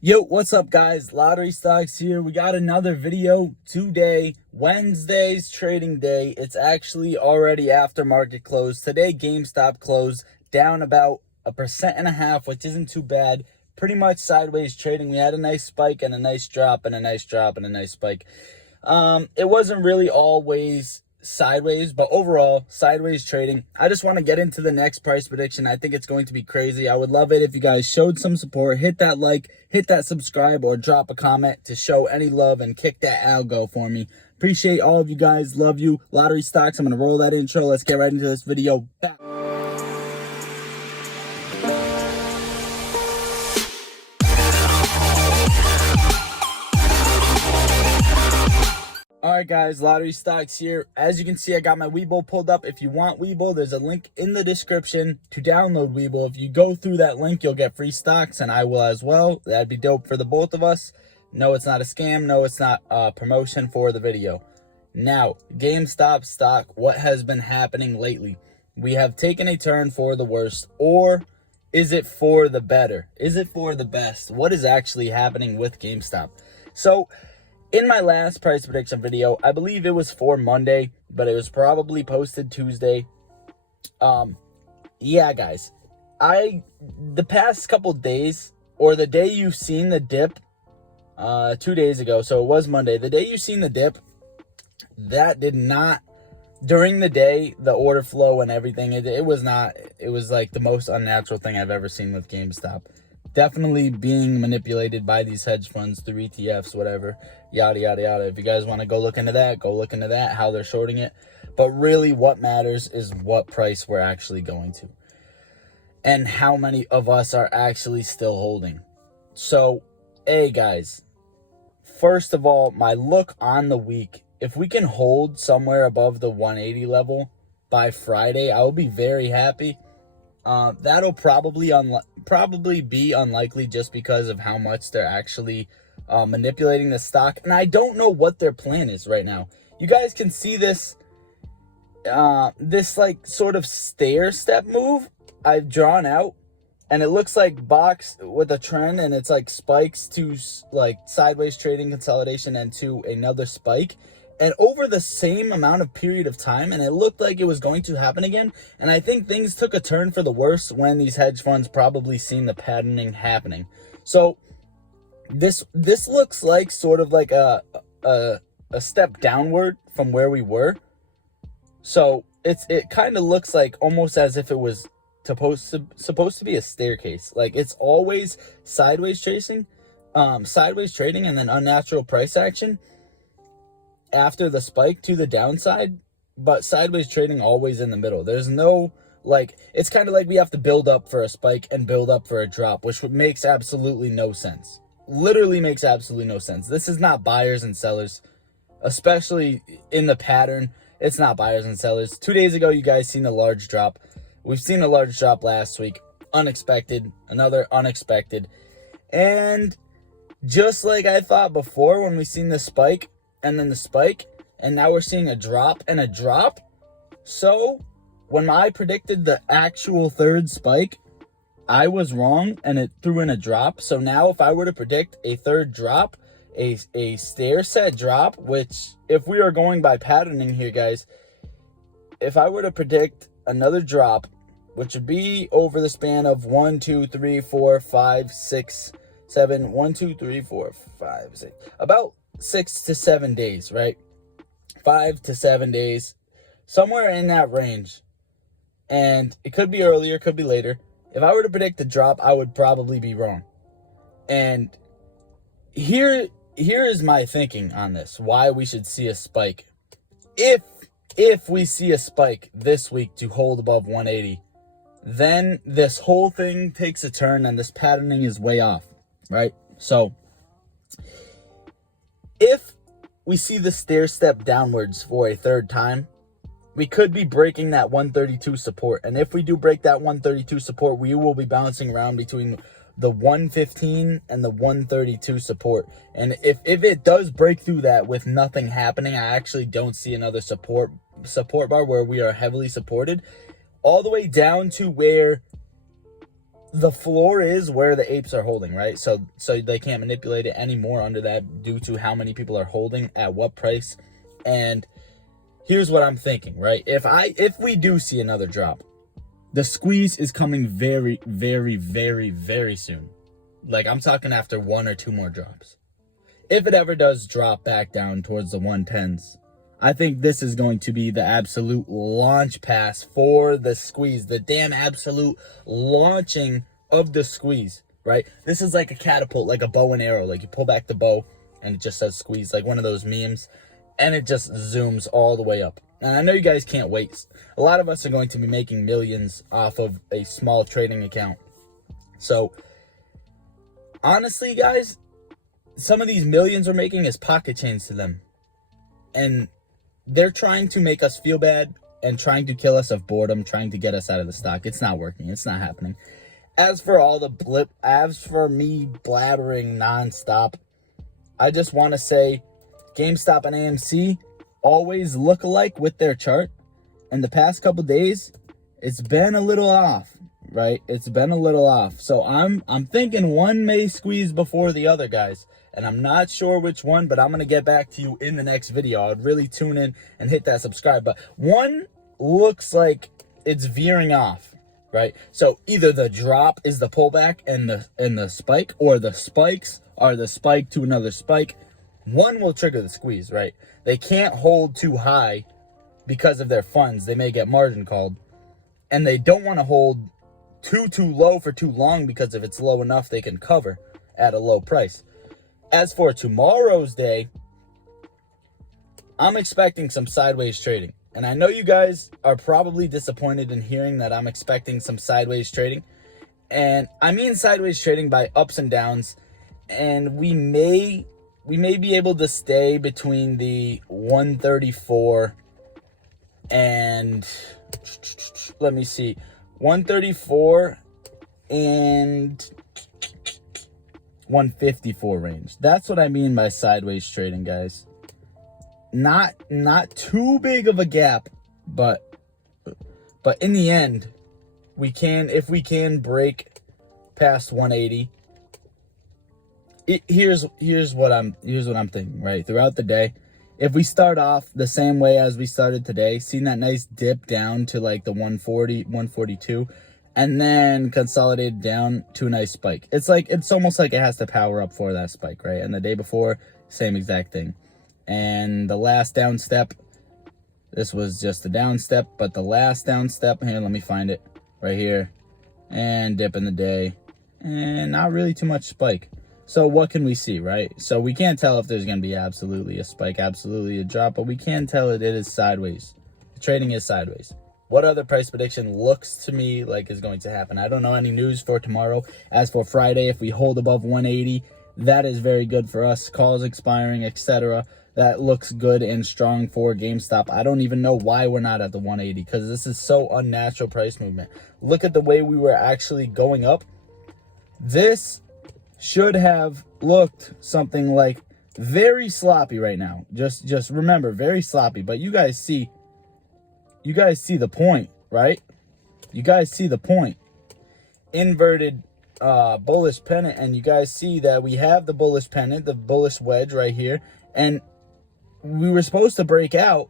Yo, what's up guys? Lottery Stocks here. We got another video today, Wednesday's trading day. It's actually already after market close. Today Gamestop closed down about 1.5%, which isn't too bad. Pretty much sideways trading. We had a nice spike and a nice drop and a nice drop and a nice spike. It wasn't really always sideways, but overall sideways trading. I just want to get into the next price prediction. I think it's going to be crazy. I would love it if you guys showed some support. Hit that like, hit that subscribe, or drop a comment to show any love and kick that algo for me. Appreciate all of you guys. Love you. Lottery Stocks. I'm gonna roll that intro. Let's get right into this video. Alright guys, Lottery Stocks here. As you can see, I got my Webull pulled up. If you want Webull, there's a link in the description to download Webull. If you go through that link, you'll get free stocks, and I will as well. That'd be dope for the both of us. No, it's not a scam. No, it's not a promotion for the video. Now, GameStop stock, what has been happening lately? We have taken a turn for the worst, or is it for the better? Is it for the best? What is actually happening with GameStop? So, in my last price prediction video, I believe it was for Monday, but it was probably posted Tuesday. Yeah, guys, the past couple days, or the day you've seen the dip, 2 days ago, so it was Monday, the day you've seen the dip, that did not, during the day, the order flow and everything, it was not, it was like the most unnatural thing I've ever seen with GameStop. Definitely being manipulated by these hedge funds through ETFs, whatever, yada, yada, yada. If you guys want to go look into that, go look into that, how they're shorting it. But really what matters is what price we're actually going to, and how many of us are actually still holding. So, hey guys, first of all, my look on the week, if we can hold somewhere above the 180 level by Friday, I will be very happy. That'll probably be unlikely just because of how much they're actually manipulating the stock, and I don't know what their plan is right now. You guys can see this this like sort of stair-step move I've drawn out, and it looks like box with a trend, and it's like spikes to like sideways trading consolidation and to another spike, and over the same amount of period of time, and it looked like it was going to happen again. And I think things took a turn for the worse when these hedge funds probably seen the patterning happening. So this looks like sort of like a step downward from where we were. So it kind of looks like almost as if it was supposed to be a staircase. Like it's always sideways trading, and then unnatural price action after the spike to the downside, but sideways trading always in the middle. There's no, like, it's kind of like we have to build up for a spike and build up for a drop, which makes absolutely no sense. Literally makes absolutely no sense. This is not buyers and sellers, especially in the pattern. It's not buyers and sellers. 2 days ago, you guys seen a large drop. We've seen a large drop last week. Unexpected, another unexpected. And just like I thought before when we seen the spike, and then the spike, and now we're seeing a drop and a drop. So when I predicted the actual third spike, I was wrong, and it threw in a drop. So now if I were to predict a third drop, a stair set drop, which if we are going by patterning here, guys, if I were to predict another drop, which would be over the span of 1, 2, 3, 4, 5, 6, 7, 1, 2, 3, 4, 5, 6, about 6 to 7 days, right? 5 to 7 days, somewhere in that range. And it could be earlier, could be later. If I were to predict the drop, I would probably be wrong. And here is my thinking on this, why we should see a spike. If we see a spike this week to hold above 180, then this whole thing takes a turn and this patterning is way off, right? So if we see the stair step downwards for a third time, we could be breaking that 132 support. And if we do break that 132 support, we will be bouncing around between the 115 and the 132 support. And if it does break through that with nothing happening, I actually don't see another support bar where we are heavily supported, all the way down to where the floor is where the apes are holding, right? So they can't manipulate it anymore under that due to how many people are holding at what price. And here's what I'm thinking, right? If we do see another drop, the squeeze is coming very, very, very, very soon. Like, I'm talking after 1 or 2 more drops. If it ever does drop back down towards the 110s, I think this is going to be the absolute launch pass for the squeeze. The damn absolute launching of the squeeze, right? This is like a catapult, like a bow and arrow. Like, you pull back the bow and it just says squeeze, like one of those memes. And it just zooms all the way up. And I know you guys can't wait. A lot of us are going to be making millions off of a small trading account. So, honestly, guys, some of these millions we're making is pocket change to them. And they're trying to make us feel bad and trying to kill us of boredom, trying to get us out of the stock. It's not working. It's not happening. As for me blabbering nonstop, I just want to say GameStop and AMC always look alike with their chart. And the past couple days, it's been a little off, right? It's been a little off. So I'm thinking one may squeeze before the other, guys. And I'm not sure which one, but I'm going to get back to you in the next video. I'd really tune in and hit that subscribe. But one looks like it's veering off, right? So either the drop is the pullback and the spike, or the spikes are the spike to another spike. One will trigger the squeeze, right? They can't hold too high because of their funds. They may get margin called. And they don't want to hold too low for too long, because if it's low enough, they can cover at a low price. As for tomorrow's day, I'm expecting some sideways trading. And I know you guys are probably disappointed in hearing that I'm expecting some sideways trading. And I mean sideways trading by ups and downs. And we may be able to stay between the 134 and, let me see, 134 and 154 range. That's what I mean by sideways trading, guys. Not too big of a gap, but in the end, if we can break past 180. Here's what I'm thinking, right? Throughout the day, if we start off the same way as we started today, seeing that nice dip down to like the 140, 142, and then consolidated down to a nice spike. It's almost like it has to power up for that spike, right? And the day before, same exact thing. And the last down step, this was just a down step, but the last down step, here, let me find it, right here, and dip in the day, and not really too much spike. So what can we see, right? So we can't tell if there's going to be absolutely a spike, absolutely a drop, but we can tell it is sideways. The trading is sideways. What other price prediction looks to me like is going to happen? I don't know any news for tomorrow. As for Friday, if we hold above 180, that is very good for us. Calls expiring, etc. That looks good and strong for GameStop. I don't even know why we're not at the 180, because this is so unnatural price movement. Look at the way we were actually going up. This should have looked something like very sloppy right now. Just remember, very sloppy. But you guys see the point, right? You guys see the point. Inverted bullish pennant, and you guys see that we have the bullish pennant, the bullish wedge right here, and we were supposed to break out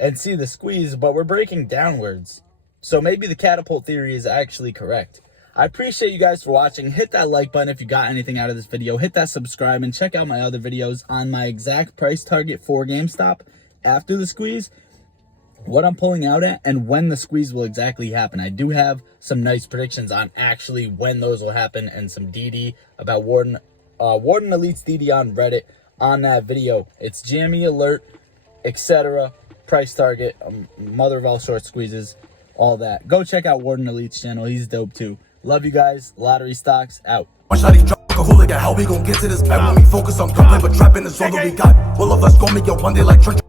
and see the squeeze, but we're breaking downwards. So maybe the catapult theory is actually correct. I appreciate you guys for watching. Hit that like button if you got anything out of this video. Hit that subscribe and check out my other videos on my exact price target for GameStop after the squeeze, what I'm pulling out at, and when the squeeze will exactly happen. I do have some nice predictions on actually when those will happen, and some DD about Warden Elite's DD on Reddit on that video. It's GME alert, etc. Price target, mother of all short squeezes, all that. Go check out Warden Elite's channel. He's dope too. Love you guys. Lottery Stocks out. How we gon' get to this bag when we focus on play, but trapping is all that we got. All of us gon' make it one day like church.